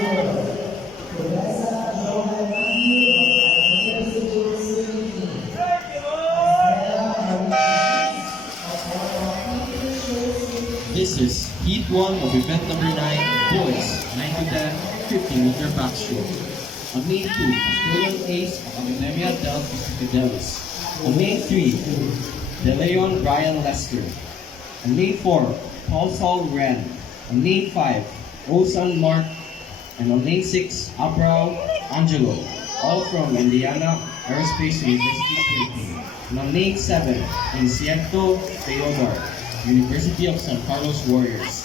This is Heat 1 of event number 9, boys, 9 to 10, 50-meter backstroke. On main 2, Australian ace of Academia Delta Fidelis. On main 3, De Leon Brian Lester. On main 4, Paul Saul Ren. On main 5, Osan Mark. And on lane 6, Abrao Angelo, all from Indiana Aerospace University Philippines. And on lane 7, Incierto Theodore, University of San Carlos Warriors.